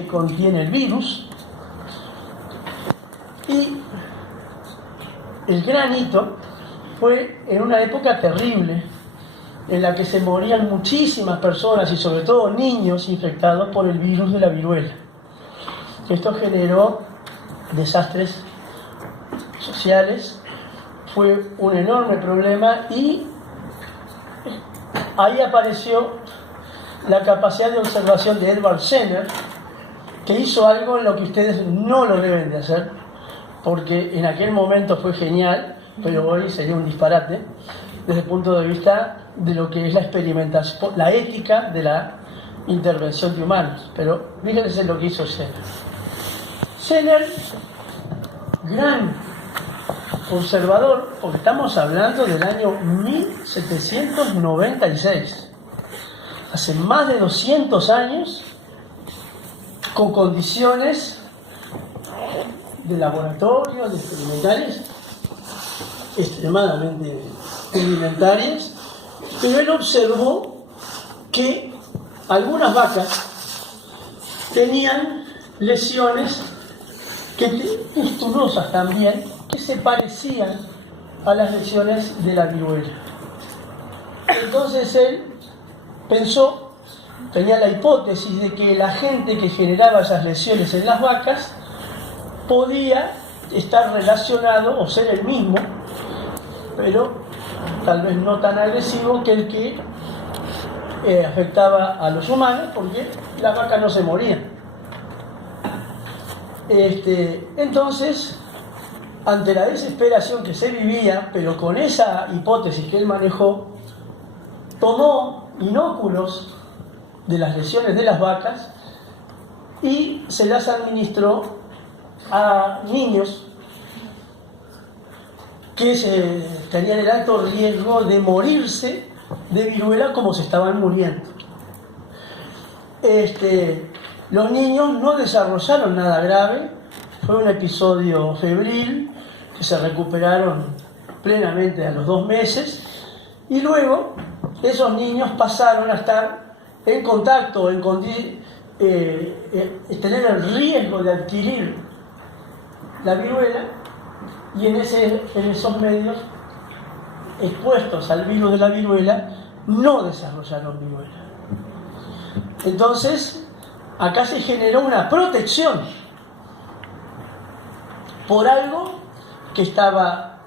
que contiene el virus. Y el gran hito fue en una época terrible, en la que se morían muchísimas personas y sobre todo niños infectados por el virus de la viruela. Esto generó desastres sociales, fue un enorme problema y ahí apareció la capacidad de observación de Edward Jenner, que hizo algo en lo que ustedes no lo deben de hacer, porque en aquel momento fue genial, pero hoy sería un disparate desde el punto de vista de lo que es la experimentación, la ética de la intervención de humanos. Pero fíjense lo que hizo Jenner. Jenner, gran observador, porque estamos hablando del año 1796, hace más de 200 años, con condiciones de laboratorio, de experimentales, extremadamente rudimentarias, pero él observó que algunas vacas tenían lesiones pustulosas también, que se parecían a las lesiones de la viruela. Entonces él pensó, tenía la hipótesis de que el agente que generaba esas lesiones en las vacas podía estar relacionado o ser el mismo, pero tal vez no tan agresivo que el que afectaba a los humanos, porque las vacas no se morían. Entonces, ante la desesperación que se vivía, pero con esa hipótesis que él manejó, tomó inóculos de las lesiones de las vacas y se las administró a niños que tenían el alto riesgo de morirse de viruela como se estaban muriendo. Los niños no desarrollaron nada grave, fue un episodio febril que se recuperaron plenamente a los 2 meses y luego esos niños pasaron a estar en contacto, tener el riesgo de adquirir la viruela y en esos medios expuestos al virus de la viruela no desarrollaron viruela. Entonces, acá se generó una protección por algo que estaba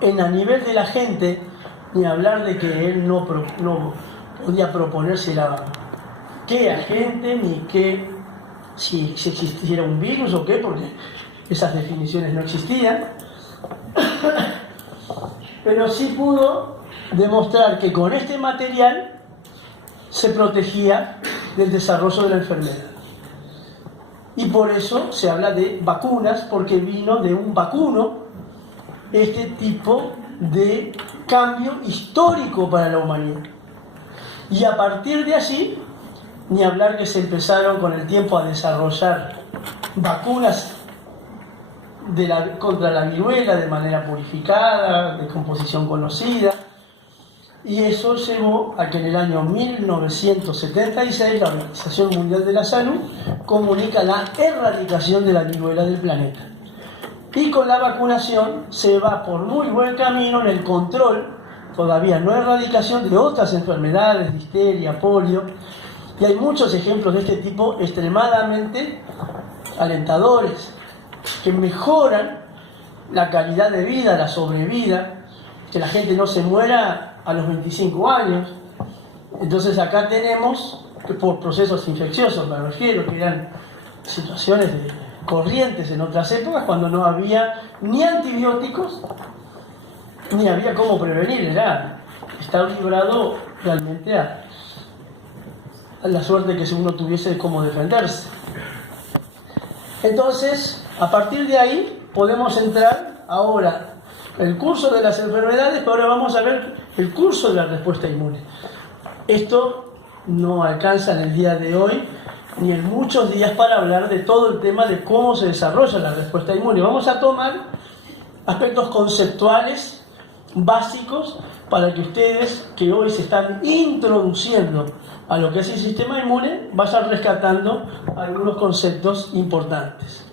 a nivel de la gente, ni hablar de que él no podía proponerse qué agente, ni si existiera un virus o qué, porque esas definiciones no existían, pero sí pudo demostrar que con este material se protegía del desarrollo de la enfermedad. Y por eso se habla de vacunas, porque vino de un vacuno este tipo de cambio histórico para la humanidad. Y a partir de allí, ni hablar que se empezaron con el tiempo a desarrollar vacunas contra la viruela de manera purificada, de composición conocida, y eso llevó a que en el año 1976 la Organización Mundial de la Salud comunica la erradicación de la viruela del planeta. Y con la vacunación se va por muy buen camino en el control, todavía no erradicación, de otras enfermedades, difteria, polio, y hay muchos ejemplos de este tipo extremadamente alentadores, que mejoran la calidad de vida, la sobrevida, que la gente no se muera a los 25 años. Entonces acá tenemos que por procesos infecciosos, me refiero, que eran situaciones corrientes en otras épocas cuando no había ni antibióticos ni había cómo prevenir, era estar librado realmente a la suerte que uno tuviese de cómo defenderse. Entonces, a partir de ahí podemos entrar ahora el curso de las enfermedades, pero ahora vamos a ver el curso de la respuesta inmune. Esto no alcanza en el día de hoy ni en muchos días para hablar de todo el tema de cómo se desarrolla la respuesta inmune. Vamos a tomar aspectos conceptuales básicos para que ustedes, que hoy se están introduciendo a lo que es el sistema inmune, vayan rescatando algunos conceptos importantes.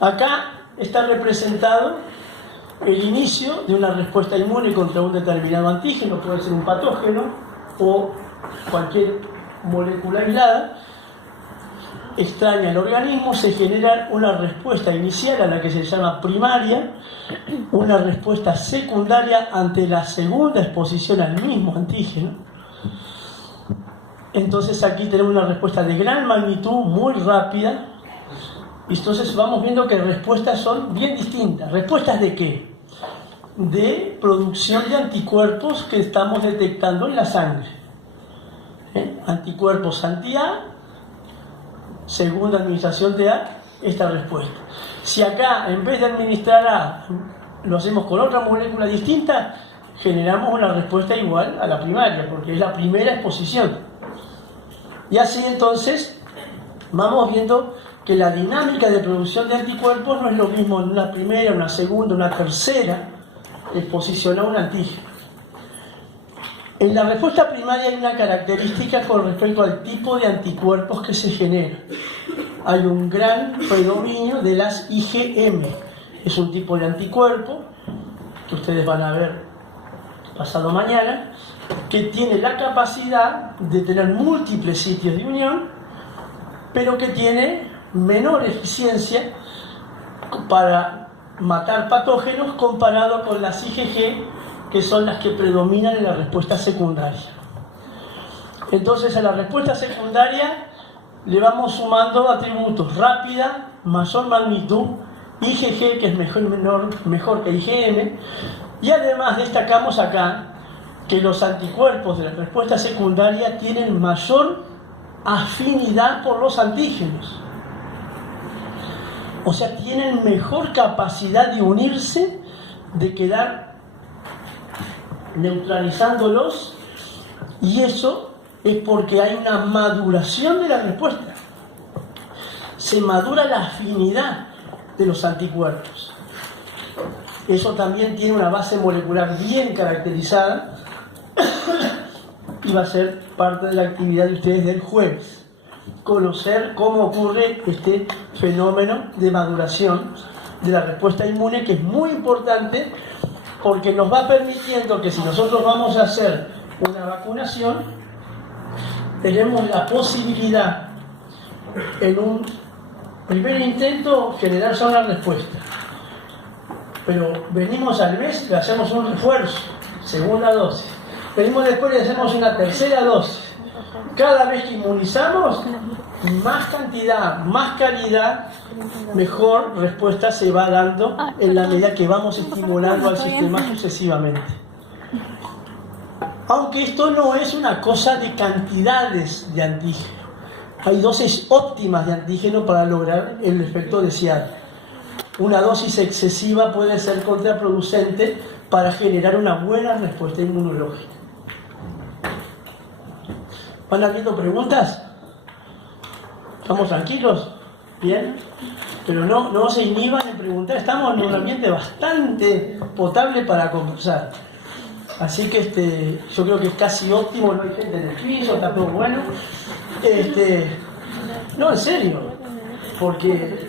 Acá está representado el inicio de una respuesta inmune contra un determinado antígeno, puede ser un patógeno o cualquier molécula aislada, extraña al organismo, se genera una respuesta inicial a la que se llama primaria, una respuesta secundaria ante la segunda exposición al mismo antígeno. Entonces aquí tenemos una respuesta de gran magnitud, muy rápida. Y entonces vamos viendo que respuestas son bien distintas. ¿Respuestas de qué? De producción de anticuerpos que estamos detectando en la sangre. Anticuerpos anti-A, segunda administración de A, esta respuesta. Si acá, en vez de administrar A, lo hacemos con otra molécula distinta, generamos una respuesta igual a la primaria, porque es la primera exposición. Y así entonces vamos viendo que la dinámica de producción de anticuerpos no es lo mismo en una primera, una segunda, una tercera exposición a un antígeno. En la respuesta primaria hay una característica con respecto al tipo de anticuerpos que se generan. Hay un gran predominio de las IgM. Es un tipo de anticuerpo que ustedes van a ver pasado mañana, que tiene la capacidad de tener múltiples sitios de unión, pero que tiene menor eficiencia para matar patógenos comparado con las IgG, que son las que predominan en la respuesta secundaria. Entonces a la respuesta secundaria le vamos sumando atributos: rápida, mayor magnitud, IgG, que es mejor que IgM, y además destacamos acá que los anticuerpos de la respuesta secundaria tienen mayor afinidad por los antígenos. O sea, tienen mejor capacidad de unirse, de quedar neutralizándolos, y eso es porque hay una maduración de la respuesta. Se madura la afinidad de los anticuerpos. Eso también tiene una base molecular bien caracterizada y va a ser parte de la actividad de ustedes del jueves. Conocer cómo ocurre este fenómeno de maduración de la respuesta inmune, que es muy importante porque nos va permitiendo que si nosotros vamos a hacer una vacunación, tenemos la posibilidad en un primer intento generar ya una respuesta. Pero venimos al mes, le hacemos un refuerzo, segunda dosis. Venimos después y le hacemos una tercera dosis. Cada vez que inmunizamos, más cantidad, más calidad, mejor respuesta se va dando en la medida que vamos estimulando al sistema sucesivamente. Aunque esto no es una cosa de cantidades de antígeno. Hay dosis óptimas de antígeno para lograr el efecto deseado. Una dosis excesiva puede ser contraproducente para generar una buena respuesta inmunológica. ¿Van habiendo preguntas? ¿Estamos tranquilos? ¿Bien? Pero no se inhiban en preguntar. Estamos en un ambiente bastante potable para conversar. Así que yo creo que es casi óptimo. No hay gente en el piso, está todo bueno. No, en serio. Porque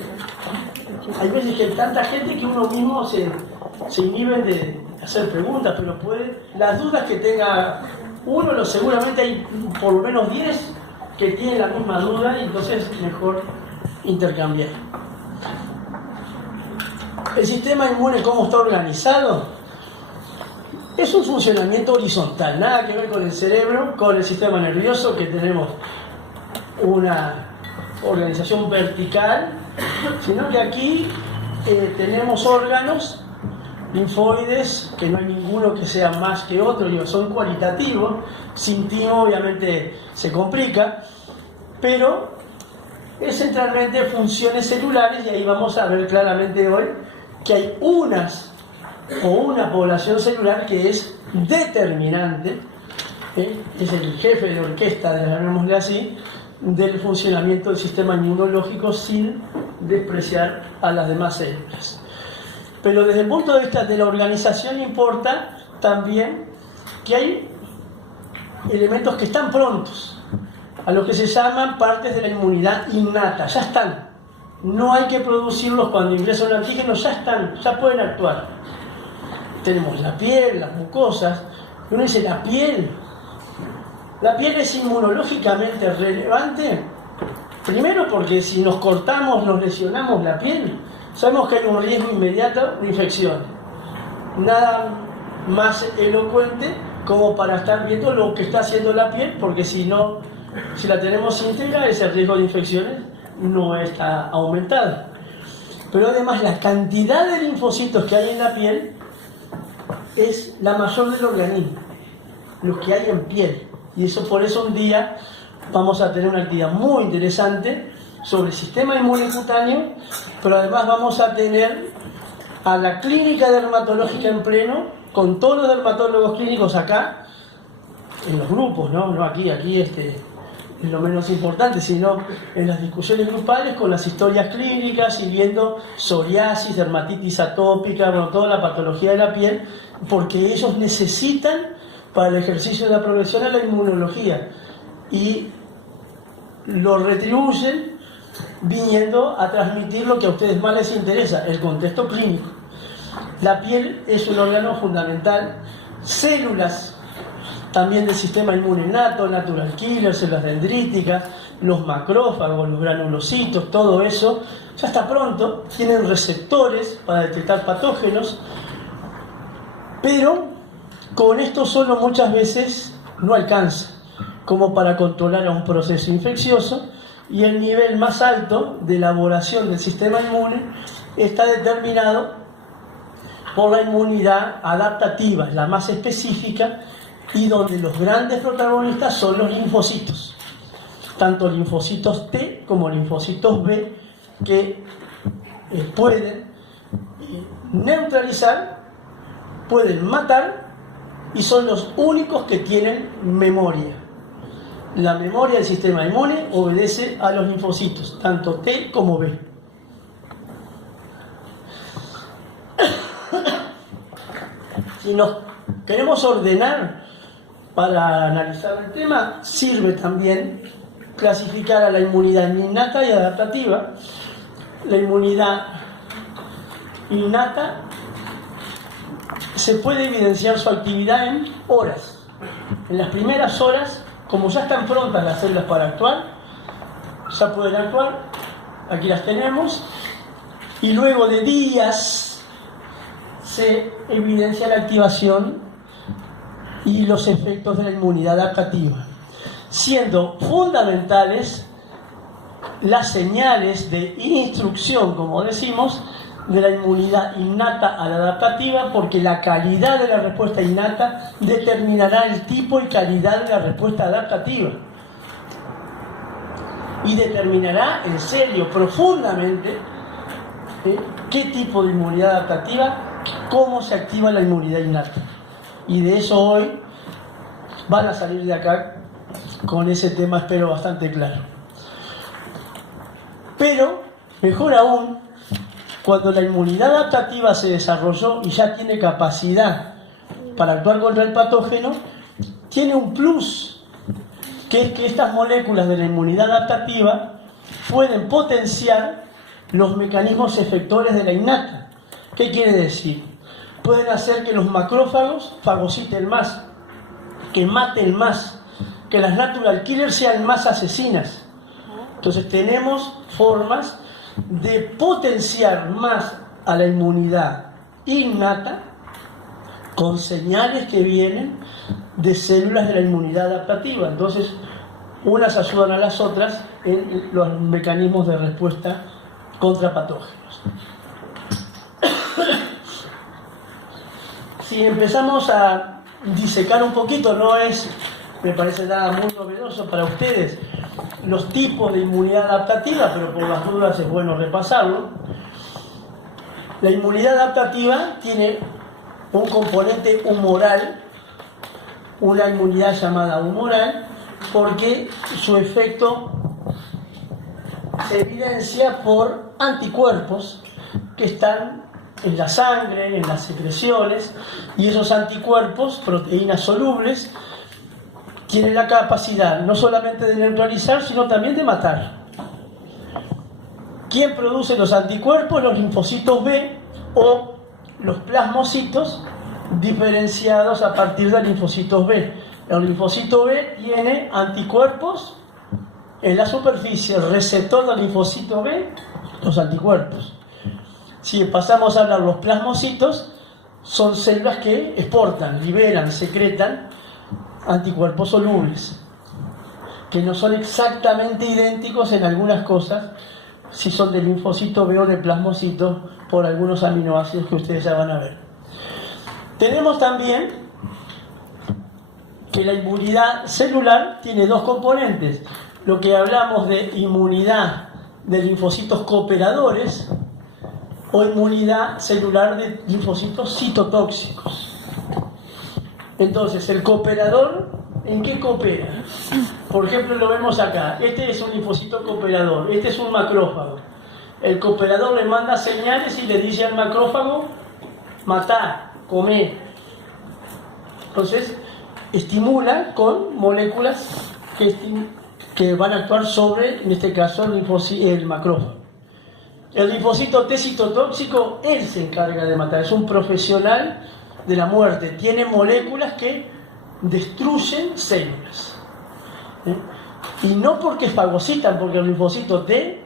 hay veces que hay tanta gente que uno mismo se inhibe de hacer preguntas, pero las dudas que tenga uno, seguramente hay por lo menos 10 que tienen la misma duda, y entonces mejor intercambiar. El sistema inmune, ¿cómo está organizado? Es un funcionamiento horizontal, nada que ver con el cerebro, con el sistema nervioso, que tenemos una organización vertical, sino que aquí tenemos órganos linfoides, que no hay ninguno que sea más que otro, son cualitativos. Sin timo obviamente se complica, pero es centralmente funciones celulares, y ahí vamos a ver claramente hoy que hay una población celular que es determinante, es el jefe de orquesta, llamémosle así, del funcionamiento del sistema inmunológico, sin despreciar a las demás células. Pero desde el punto de vista de la organización importa también que hay elementos que están prontos, a los que se llaman partes de la inmunidad innata, ya están. No hay que producirlos cuando ingresa un antígeno, ya están, ya pueden actuar. Tenemos la piel, las mucosas. Uno dice, ¿la piel es inmunológicamente relevante? Primero porque si nos cortamos, nos lesionamos la piel, sabemos que hay un riesgo inmediato de infección. Nada más elocuente como para estar viendo lo que está haciendo la piel, porque si la tenemos íntegra, ese riesgo de infecciones no está aumentado. Pero además la cantidad de linfocitos que hay en la piel es la mayor del organismo, los que hay en piel. Y por eso un día vamos a tener una actividad muy interesante sobre el sistema inmune cutáneo, pero además vamos a tener a la clínica dermatológica en pleno, con todos los dermatólogos clínicos acá, en los grupos, no aquí es lo menos importante, sino en las discusiones grupales con las historias clínicas y viendo psoriasis, dermatitis atópica, toda la patología de la piel, porque ellos necesitan para el ejercicio de la progresión a la inmunología y lo retribuyen viniendo a transmitir lo que a ustedes más les interesa, el contexto clínico. La piel es un órgano fundamental, células también del sistema inmune innato, natural killer, células dendríticas, los macrófagos, los granulocitos, todo eso ya está pronto, tienen receptores para detectar patógenos, pero con esto solo muchas veces no alcanza como para controlar a un proceso infeccioso, y el nivel más alto de elaboración del sistema inmune está determinado por la inmunidad adaptativa, la más específica, y donde los grandes protagonistas son los linfocitos, tanto linfocitos T como linfocitos B, que pueden neutralizar, pueden matar, y son los únicos que tienen memoria. La memoria del sistema inmune obedece a los linfocitos, tanto T como B. Si nos queremos ordenar para analizar el tema, sirve también clasificar a la inmunidad innata y adaptativa. La inmunidad innata se puede evidenciar su actividad en horas. En las primeras horas, como ya están prontas las células para actuar, ya pueden actuar, aquí las tenemos, y luego de días se evidencia la activación y los efectos de la inmunidad adaptativa, siendo fundamentales las señales de instrucción, como decimos, de la inmunidad innata a la adaptativa, porque la calidad de la respuesta innata determinará el tipo y calidad de la respuesta adaptativa y determinará en serio, profundamente, qué tipo de inmunidad adaptativa, cómo se activa la inmunidad innata. Y de eso hoy van a salir de acá con ese tema, espero, bastante claro. Pero, mejor aún, cuando la inmunidad adaptativa se desarrolló y ya tiene capacidad para actuar contra el patógeno, tiene un plus, que es que estas moléculas de la inmunidad adaptativa pueden potenciar los mecanismos efectores de la innata. ¿Qué quiere decir? Pueden hacer que los macrófagos fagociten más, que maten más, que las natural killers sean más asesinas. Entonces tenemos formas de potenciar más a la inmunidad innata con señales que vienen de células de la inmunidad adaptativa. Entonces, unas ayudan a las otras en los mecanismos de respuesta contra patógenos. Si empezamos a disecar un poquito, no es, me parece nada muy novedoso para ustedes, los tipos de inmunidad adaptativa, pero por las dudas es bueno repasarlo. La inmunidad adaptativa tiene un componente humoral, una inmunidad llamada humoral, porque su efecto se evidencia por anticuerpos que están en la sangre, en las secreciones, y esos anticuerpos, proteínas solubles, tienen la capacidad no solamente de neutralizar, sino también de matar. ¿Quién produce los anticuerpos? Los linfocitos B o los plasmocitos diferenciados a partir de linfocitos B. El linfocito B tiene anticuerpos en la superficie, el receptor del linfocito B, los anticuerpos. Si pasamos a hablar, los plasmocitos son células que exportan, liberan, secretan anticuerpos solubles, que no son exactamente idénticos en algunas cosas, si son de linfocito B o de plasmocito, por algunos aminoácidos que ustedes ya van a ver. Tenemos también que la inmunidad celular tiene dos componentes. Lo que hablamos de inmunidad de linfocitos cooperadores o inmunidad celular de linfocitos citotóxicos. Entonces, el cooperador, ¿en qué coopera? Por ejemplo, lo vemos acá. Este es un linfocito cooperador, este es un macrófago. El cooperador le manda señales y le dice al macrófago: matá, comé. Entonces, estimula con moléculas que van a actuar sobre, en este caso, el macrófago. El linfocito T citotóxico, él se encarga de matar, es un profesional de la muerte, tiene moléculas que destruyen células. Y no porque fagocitan, porque el linfocito T,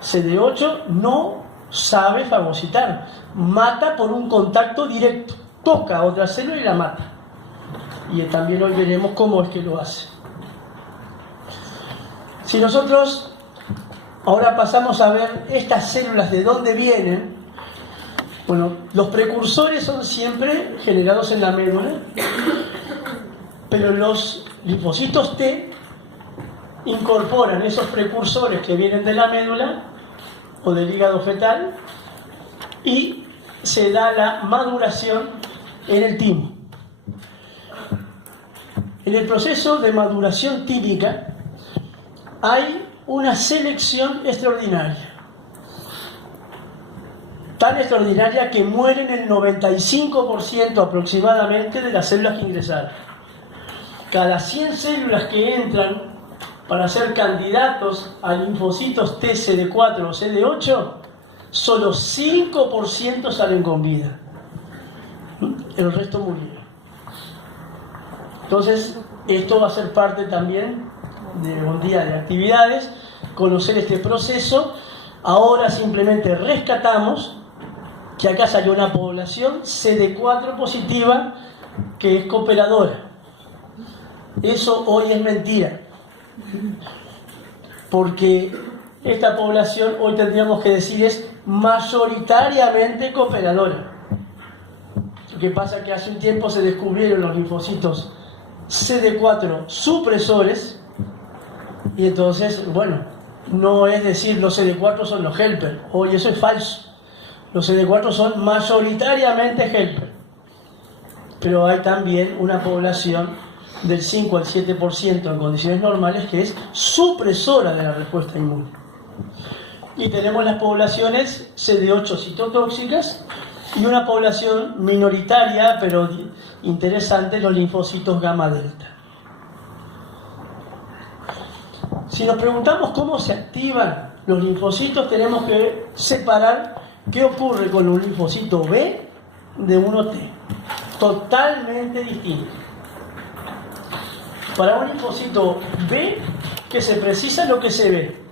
CD8, no sabe fagocitar, mata por un contacto directo, toca a otra célula y la mata. Y también hoy veremos cómo es que lo hace. Si nosotros ahora pasamos a ver estas células de dónde vienen, bueno, los precursores son siempre generados en la médula, pero los linfocitos T incorporan esos precursores que vienen de la médula o del hígado fetal y se da la maduración en el timo. En el proceso de maduración típica hay una selección extraordinaria. Tan extraordinaria que mueren el 95% aproximadamente de las células que ingresaron. Cada 100 células que entran para ser candidatos a linfocitos T, CD4 o CD8, solo 5% salen con vida. El resto murió. Entonces, esto va a ser parte también de un día de actividades, conocer este proceso. Ahora simplemente rescatamos que acá salió una población CD4 positiva que es cooperadora. Eso hoy es mentira, porque esta población hoy tendríamos que decir es mayoritariamente cooperadora. Lo que pasa es que hace un tiempo se descubrieron los linfocitos CD4 supresores y entonces, bueno, no es decir los CD4 son los helper, hoy eso es falso. Los CD4 son mayoritariamente helper, pero hay también una población del 5 al 7% en condiciones normales que es supresora de la respuesta inmune. Y tenemos las poblaciones CD8 citotóxicas y una población minoritaria, pero interesante, los linfocitos gamma delta. Si nos preguntamos cómo se activan los linfocitos, tenemos que separar qué ocurre con un linfocito B de uno T. Totalmente distinto. Para un linfocito B, que se precisa lo que se ve.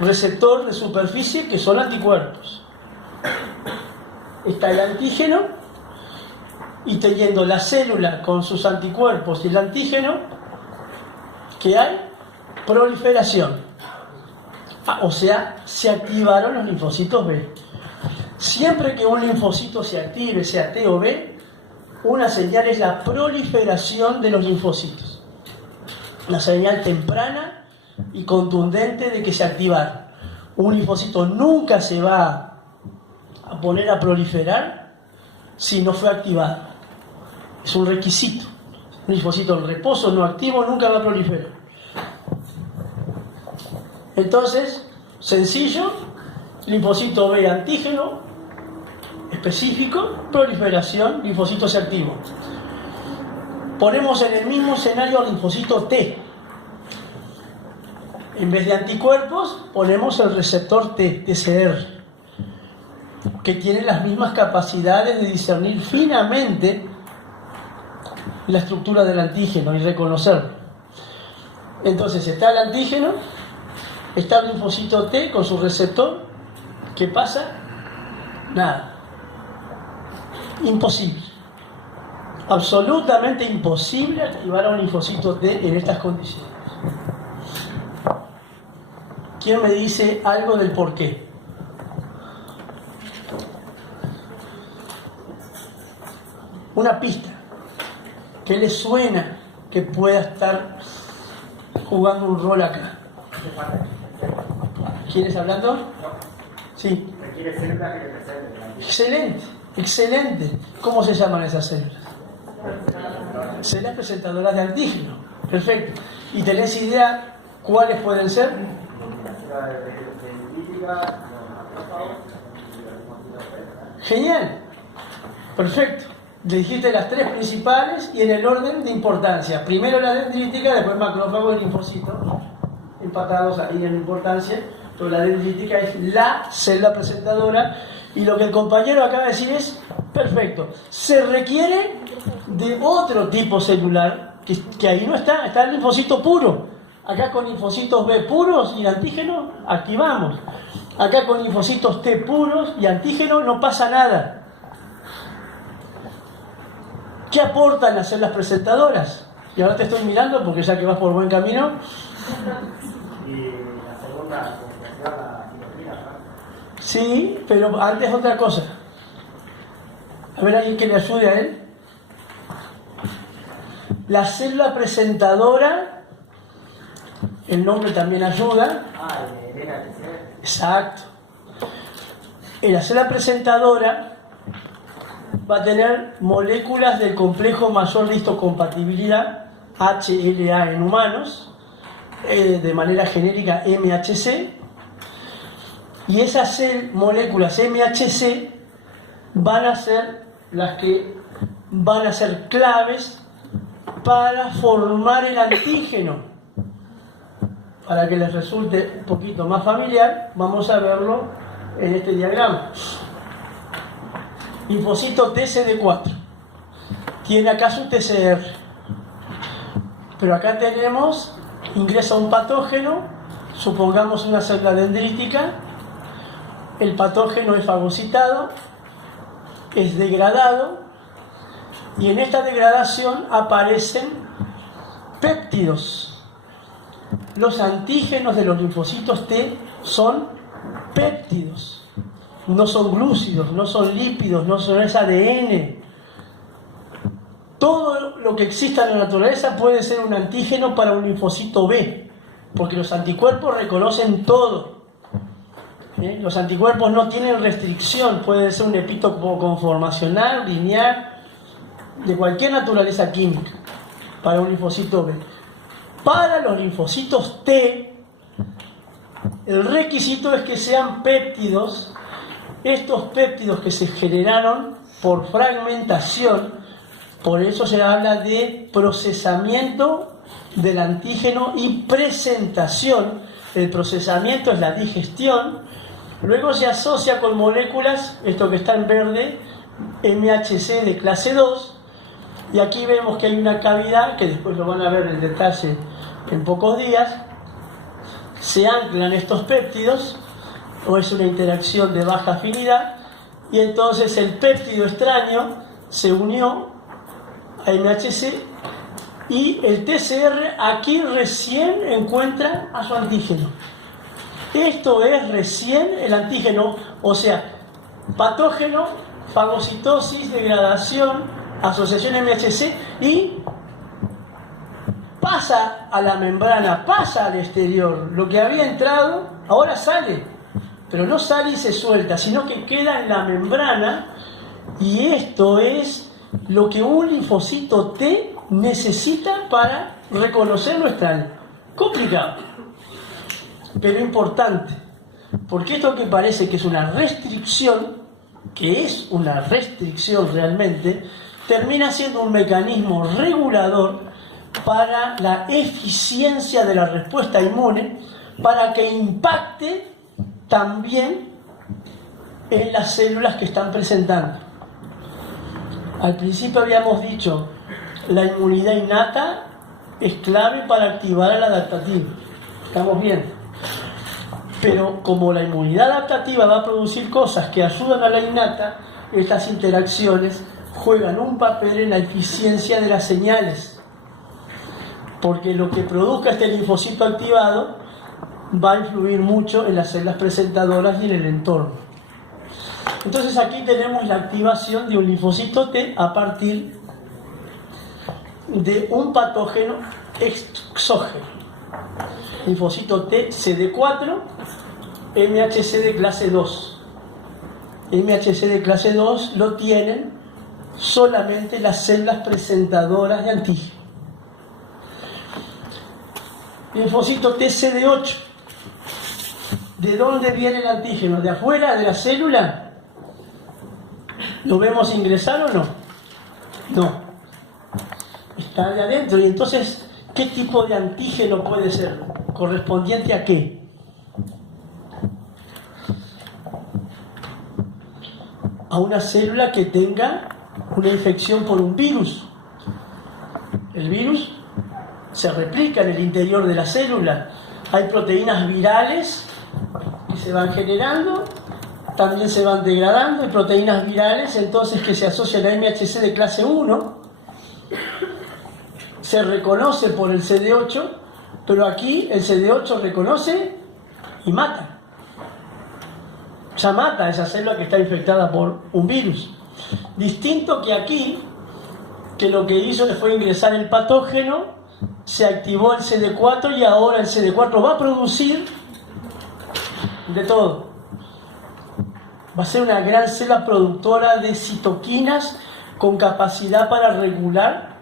Receptor de superficie, que son anticuerpos. Está el antígeno, y teniendo la célula con sus anticuerpos y el antígeno, ¿qué hay? Proliferación. O sea, se activaron los linfocitos B. Siempre que un linfocito se active, sea T o B, una señal es la proliferación de los linfocitos. Una señal temprana y contundente de que se activaron. Un linfocito nunca se va a poner a proliferar si no fue activado. Es un requisito. Un linfocito en reposo no activo nunca va a proliferar. Entonces, sencillo, linfocito B antígeno específico, proliferación, linfocito C activo. Ponemos en el mismo escenario linfocito T. En vez de anticuerpos, ponemos el receptor T, TCR, que tiene las mismas capacidades de discernir finamente la estructura del antígeno y reconocerlo. Entonces está el antígeno, está el linfocito T con su receptor. ¿Qué pasa? Nada. Imposible. Absolutamente imposible activar a un linfocito T en estas condiciones. ¿Quién me dice algo del por qué? Una pista. ¿Qué le suena que pueda estar jugando un rol acá? ¿Quién está hablando? Sí. Excelente, excelente. ¿Cómo se llaman esas células? Células presentadoras de antígeno. Perfecto. ¿Y tenés idea cuáles pueden ser? Genial. Perfecto. Le dijiste las tres principales y en el orden de importancia. Primero la dendrítica, después macrófago y linfocito. Empatados ahí en importancia. Pero la dendrítica es la célula presentadora. Y lo que el compañero acaba de decir es perfecto. Se requiere de otro tipo celular, que ahí no está, está el linfocito puro. Acá con linfocitos B puros y antígeno activamos. Acá con linfocitos T puros y antígeno no pasa nada. ¿Qué aportan las células presentadoras? Y ahora te estoy mirando porque ya que vas por buen camino. Y la segunda, la citocina, ¿no? Sí, pero antes otra cosa. A ver, alguien que le ayude a él. La célula presentadora, el nombre también ayuda. El NHC. Exacto. La célula presentadora va a tener moléculas del complejo mayor de histocompatibilidad, HLA en humanos, de manera genérica MHC, y esas moléculas MHC van a ser las que van a ser claves para formar el antígeno. Para que les resulte un poquito más familiar, vamos a verlo en este diagrama. Linfocito TCD4 tiene acá su TCR, pero acá tenemos, ingresa un patógeno, supongamos una célula dendrítica, el patógeno es fagocitado, es degradado, y en esta degradación aparecen péptidos. Los antígenos de los linfocitos T son péptidos. No son glúcidos, no son lípidos, no son ADN. Todo lo que exista en la naturaleza puede ser un antígeno para un linfocito B, porque los anticuerpos reconocen todo. Los anticuerpos no tienen restricción, puede ser un epítopo conformacional, lineal, de cualquier naturaleza química, para un linfocito B. Para los linfocitos T, el requisito es que sean péptidos. Estos péptidos que se generaron por fragmentación, por eso se habla de procesamiento del antígeno y presentación. El procesamiento es la digestión, luego se asocia con moléculas, esto que está en verde, MHC de clase 2, y aquí vemos que hay una cavidad, que después lo van a ver en detalle en pocos días. Se anclan estos péptidos, o es una interacción de baja afinidad, y entonces el péptido extraño se unió a MHC y el TCR aquí recién encuentra a su antígeno. Esto es recién el antígeno, o sea, patógeno, fagocitosis, degradación, asociación MHC, y pasa a la membrana, pasa al exterior. Lo que había entrado ahora sale. Pero no sale y se suelta, sino que queda en la membrana, y esto es lo que un linfocito T necesita para reconocer nuestra alma. Complicado, pero importante, Porque esto que parece que es una restricción, que es una restricción realmente, termina siendo un mecanismo regulador para la eficiencia de la respuesta inmune, para que impacte también en las células que están presentando. Al principio habíamos dicho, la inmunidad innata es clave para activar al adaptativo. ¿Estamos bien? Pero como la inmunidad adaptativa va a producir cosas que ayudan a la innata, estas interacciones juegan un papel en la eficiencia de las señales. Porque lo que produzca este linfocito activado va a influir mucho en las células presentadoras y en el entorno. Entonces aquí tenemos la activación de un linfocito T a partir de un patógeno exógeno. Linfocito T CD4, MHC de clase 2. MHC de clase 2 lo tienen solamente las células presentadoras de antígeno. Linfocito T CD8. ¿De dónde viene el antígeno? ¿De afuera de la célula? ¿Lo vemos ingresar o no? No. Está de adentro. Y entonces, ¿qué tipo de antígeno puede ser? ¿Correspondiente a qué? A una célula que tenga una infección por un virus. El virus se replica en el interior de la célula. Hay proteínas virales que se van generando, también se van degradando, y proteínas virales entonces que se asocian a MHC de clase 1, se reconoce por el CD8, pero aquí el CD8 reconoce y mata. Ya mata a esa célula que está infectada por un virus. Distinto que aquí, que lo que hizo fue ingresar el patógeno, se activó el CD4 y ahora el CD4 va a producir de todo. Va a ser una gran célula productora de citoquinas con capacidad para regular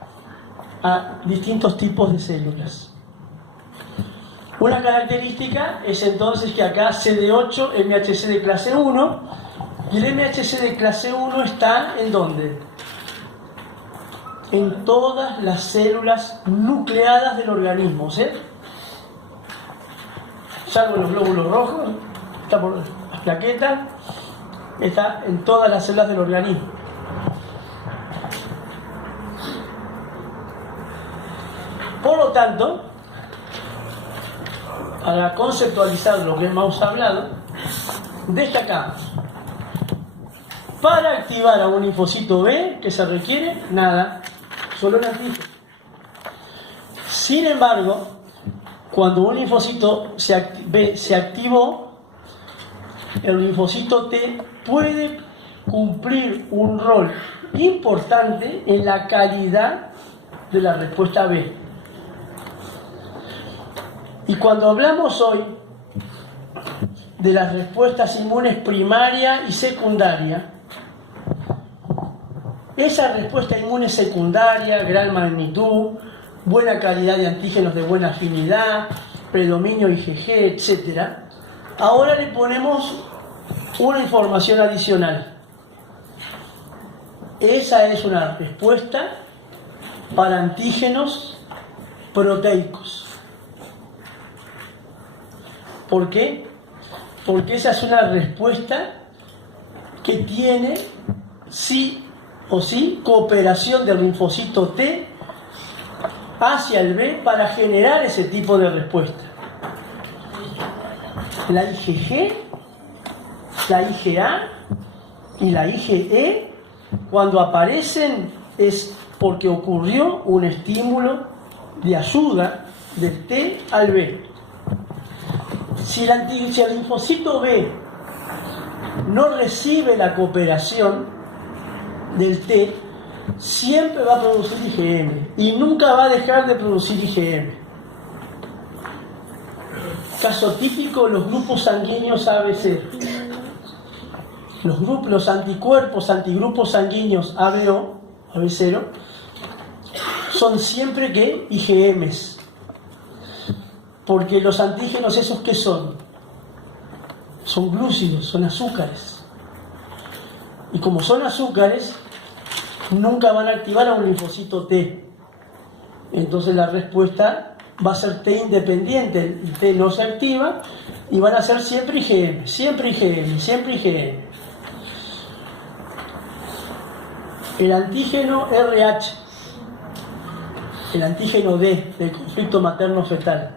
a distintos tipos de células. Una característica es entonces que acá CD8, MHC de clase 1, y el MHC de clase 1 está ¿en dónde? En todas las células nucleadas del organismo, ¿sí? Salvo los glóbulos rojos, está por las plaquetas, está en todas las células del organismo. Por lo tanto, para conceptualizar lo que hemos hablado, destacamos: para activar a un linfocito B, ¿qué se requiere? Nada, solo un antígeno. Sin embargo, cuando un linfocito B se activó, el linfocito T puede cumplir un rol importante en la calidad de la respuesta B. Y cuando hablamos hoy de las respuestas inmunes primaria y secundaria, esa respuesta inmune secundaria, gran magnitud, buena calidad de antígenos de buena afinidad, predominio IgG, etc., ahora le ponemos una información adicional. Esa es una respuesta para antígenos proteicos. ¿Por qué? Porque esa es una respuesta que tiene sí o sí cooperación del linfocito T hacia el B para generar ese tipo de respuesta. La IgG, la IgA y la IgE, cuando aparecen es porque ocurrió un estímulo de ayuda del T al B. Si el linfocito B no recibe la cooperación del T, siempre va a producir IgM y nunca va a dejar de producir IgM. Caso típico, los grupos sanguíneos ABC. Los anticuerpos, antigrupos sanguíneos ABO, AB0, son siempre que IgMs. Porque los antígenos, ¿esos qué son? son glúcidos, son azúcares. Y como son azúcares, nunca van a activar a un linfocito T. Entonces la respuesta va a ser T independiente, el T no se activa y van a ser siempre IgM, siempre IgM, siempre IgM. El antígeno RH, el antígeno D del conflicto materno-fetal,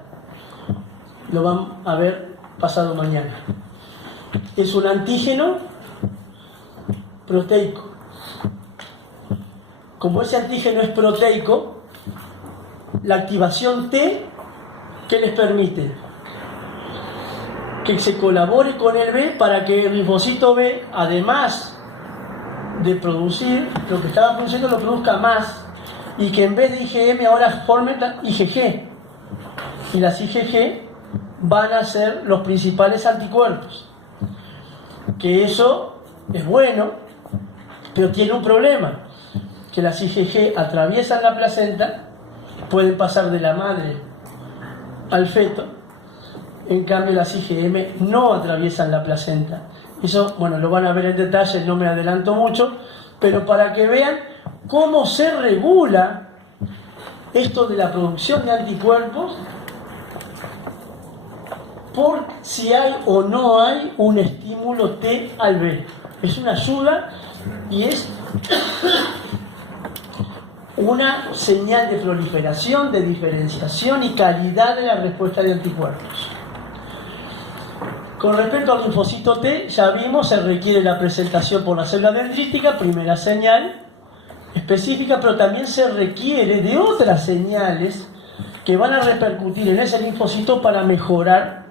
lo van a ver pasado mañana. Es un antígeno proteico. Como ese antígeno es proteico, la activación T, ¿qué les permite? Que se colabore con el B para que el linfocito B, además de producir lo que estaba produciendo, lo produzca más, y que en vez de IgM ahora formen IgG, y las IgG van a ser los principales anticuerpos. Que eso es bueno, pero tiene un problema, que las IgG atraviesan la placenta, pueden pasar de la madre al feto, en cambio las IgM no atraviesan la placenta. Eso, bueno, lo van a ver en detalle, no me adelanto mucho, pero para que vean cómo se regula esto de la producción de anticuerpos por si hay o no hay un estímulo T al B. Es una ayuda y es una señal de proliferación, de diferenciación y calidad de la respuesta de anticuerpos. Con respecto al linfocito T, ya vimos, se requiere la presentación por la célula dendrítica, primera señal específica, pero también se requiere de otras señales que van a repercutir en ese linfocito para mejorar